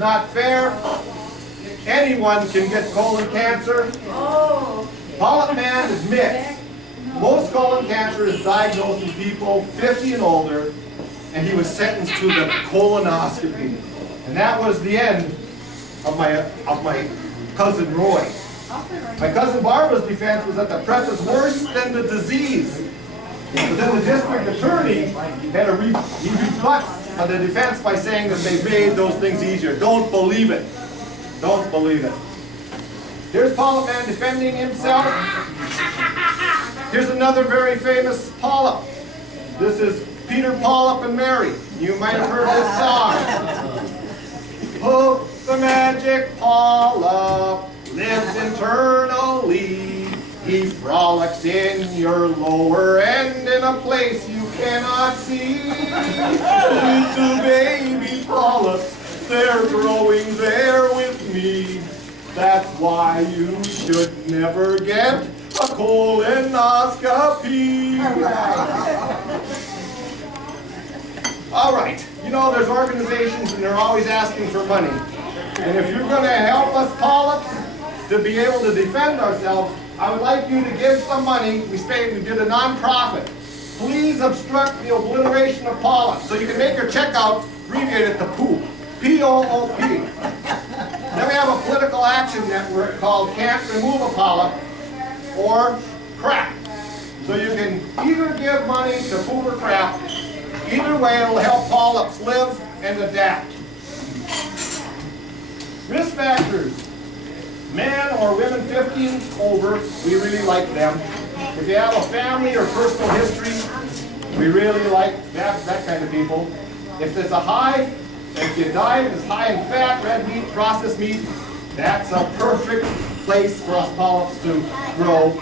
not fair. Anyone can get colon cancer. Polyp Man admits most colon cancer is diagnosed in people 50 and older, and he was sentenced to the colonoscopy. And that was the end of my cousin Roy. My cousin Barbara's defense was that the prep is worse than the disease. But then the district attorney had a he rebuts the defense by saying that they've made those things easier. Don't believe it. Don't believe it. Here's Polyp Man defending himself. Here's another very famous polyp. This is Peter, Polyp, and Mary. You might have heard this song. Oh, the magic polyp lives internally. He frolics in your lower end in a place you cannot see. Little baby polyps, they're growing there with me. That's why you should never get a colonoscopy. All right, you know there's organizations and they're always asking for money. And if you're going to help us polyps to be able to defend ourselves, I would like you to give some money. We did a non-profit. Please obstruct the obliteration of polyps. So you can make your check out, abbreviate it to POOP. P-O-O-P. Then we have a political action network called Can't Remove a Polyp, or CRAP. So you can either give money to POOP or CRAP. Either way, it'll help polyps live and adapt. Risk factors. Men or women 50 and over, we really like them. If you have a family or personal history, we really like that kind of people. If there's a high, if your diet is high in fat, red meat, processed meat, that's a perfect place for us polyps to grow.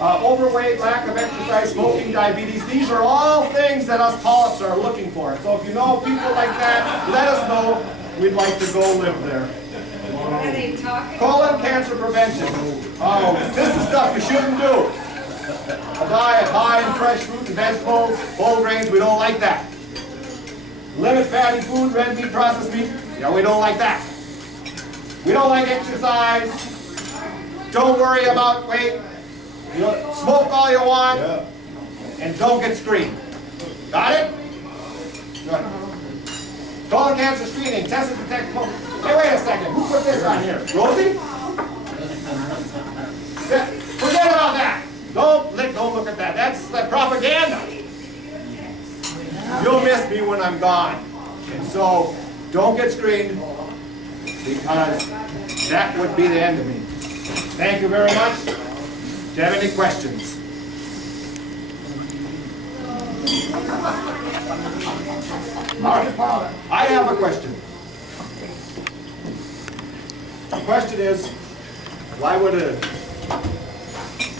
Overweight, lack of exercise, smoking, diabetes, these are all things that us polyps are looking for. So if you know people like that, let us know. We'd like to go live there. Colon cancer prevention. Oh, this is stuff you shouldn't do. A diet high in fresh fruit and vegetables, whole grains, we don't like that. Limit fatty food, red meat, processed meat, we don't like that. We don't like exercise. Don't worry about weight. Smoke all you want, and don't get screened. Got it? Good. Colon cancer screening, test and detect. Hey, wait a second. Who put this on here? Rosie? Forget about that. Don't look at that. That's the propaganda. You'll miss me when I'm gone. And so, don't get screened, because that would be the end of me. Thank you very much. Do you have any questions? All right. I have a question. The question is, why would a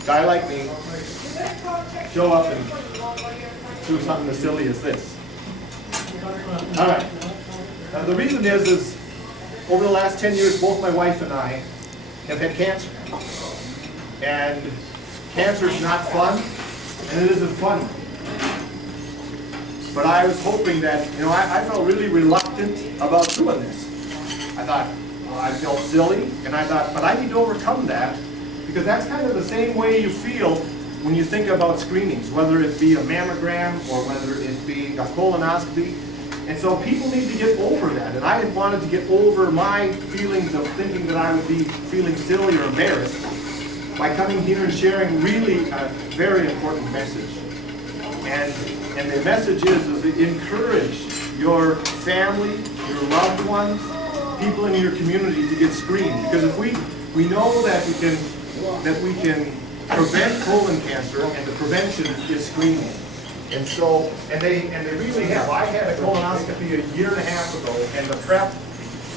guy like me show up and do something as silly as this? All right. The reason is over the last 10 years, both my wife and I have had cancer. And cancer is not fun, and it isn't funny. But I was hoping that, I felt really reluctant about doing this. I thought, well, I felt silly, and I thought, but I need to overcome that, because that's kind of the same way you feel when you think about screenings, whether it be a mammogram or whether it be a colonoscopy. And so people need to get over that, and I wanted to get over my feelings of thinking that I would be feeling silly or embarrassed by coming here and sharing really a very important message. And the message is to encourage your family, your loved ones, people in your community to get screened. Because if we know that we can prevent colon cancer, and the prevention is screening. And so, and they really have. I had a colonoscopy a year and a half ago, and the prep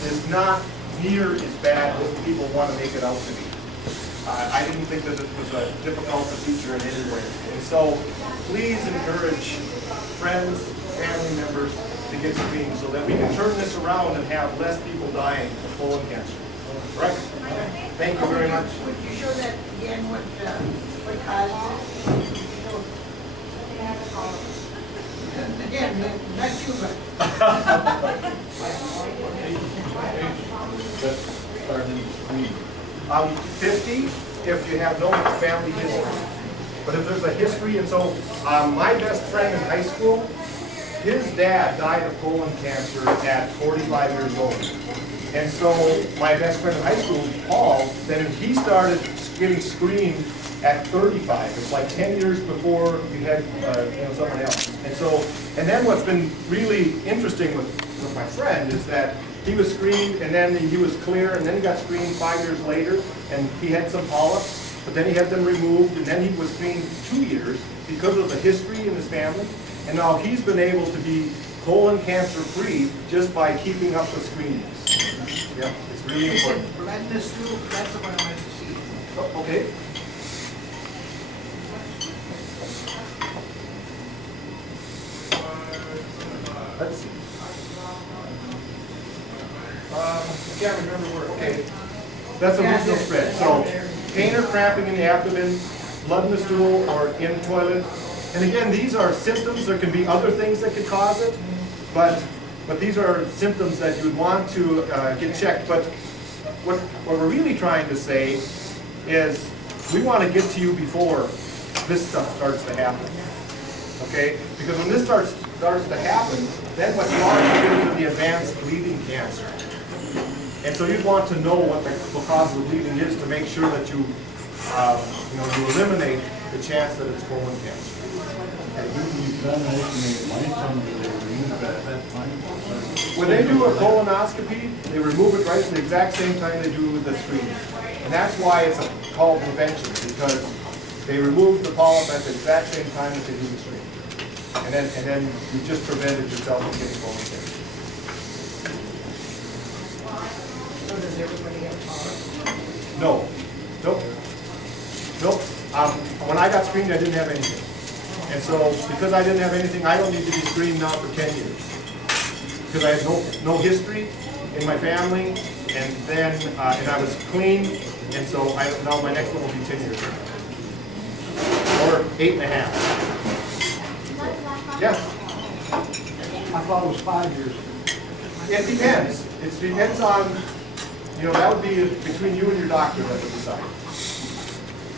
is not near as bad as people want to make it out to be. I didn't think that it was a difficult procedure in any way. And so, please encourage friends, family members to get screened so that we can turn this around and have less people dying of colon cancer. Correct? Thank you very much. Would you show that again, what caused it? Again, not too much. started in the screen? 50 if you have no family history. But if there's a history, and so my best friend in high school, his dad died of colon cancer at 45 years old. And so my best friend in high school, Paul, then he started getting screened at 35. It's like 10 years before you had someone else. And so, and then what's been really interesting with my friend is that he was screened and then he was clear and then he got screened 5 years later and he had some polyps, but then he had them removed and then he was screened 2 years because of the history in his family. And now he's been able to be colon cancer free just by keeping up with screenings. Yeah, it's really important. Blood this through, that's the one I wanted to see. Oh, okay. Let's see. I can't remember where, okay. That's a regional spread. So, pain or cramping in the abdomen, blood in the stool, or in toilet. And again, these are symptoms. There can be other things that could cause it, but these are symptoms that you would want to get checked. But what we're really trying to say is we want to get to you before this stuff starts to happen. Okay? Because when this starts to happen, then what you are, you get into the advanced bleeding cancer. And so you'd want to know what the cause of the bleeding is to make sure that you eliminate the chance that it's colon cancer. When they do a colonoscopy, they remove it right at the exact same time they do the screening. And that's why it's called prevention, because they remove the polyp at the exact same time that they do the screening. And then you just prevented yourself from getting colon cancer. So does everybody have polyps? No. Nope. Nope. When I got screened, I didn't have anything. And so, because I didn't have anything, I don't need to be screened now for 10 years. Because I had no history in my family, and then and I was clean, and so now my next one will be 10 years. Or 8.5. Yes? I thought it was 5 years. It depends. It depends on, that would be between you and your doctor that would decide.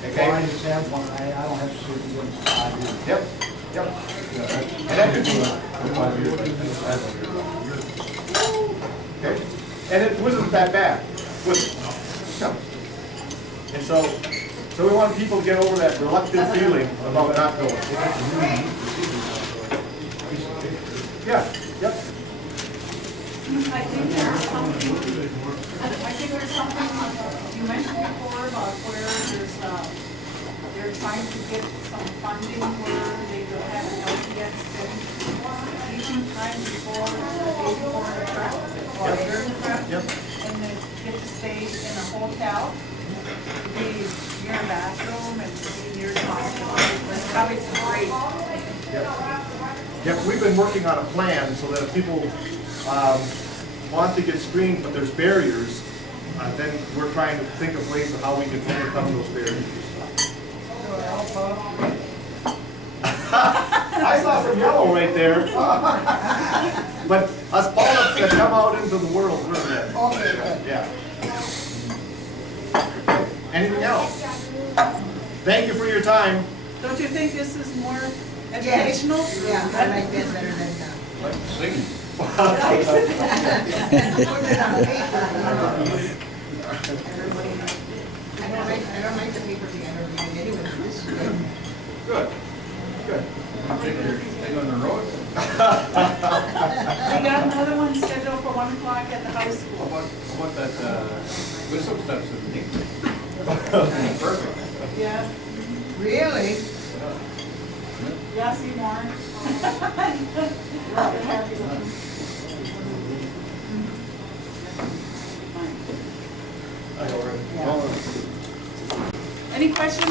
Okay? Well, I just had one, I don't have to see it in 5 years. Yep. Yep. And that could be 5 years. okay. And it wasn't that bad. No. And so we want people to get over that reluctant feeling about not going. Yeah. Yep. I think there's something you mentioned before about where they're trying to get some funding where they will have an LPS teaching time before the day before the trip or during the trip. Yep. And then get to stay in a hotel, be near a bathroom and be near the hospital. It's probably great. Yep. Yep. We've been working on a plan so that if people want to get screened, but there's barriers, then we're trying to think of ways of how we can overcome those barriers. I saw some yellow right there. But us polyps that come out into the world, we're dead. Okay. Yeah. Anything else? Thank you for your time. Don't you think this is more educational? Yeah, I like that better than Like singing. put it on paper. Everybody, I don't like the paper thing, I don't read it anyway. Good. Good. Stay on the road. We got another one scheduled for 1 o'clock at the high How school. about that whistle steps in the Perfect. Yeah, Really? yeah, Seymour. Rather happy with him. I know, right? Any questions?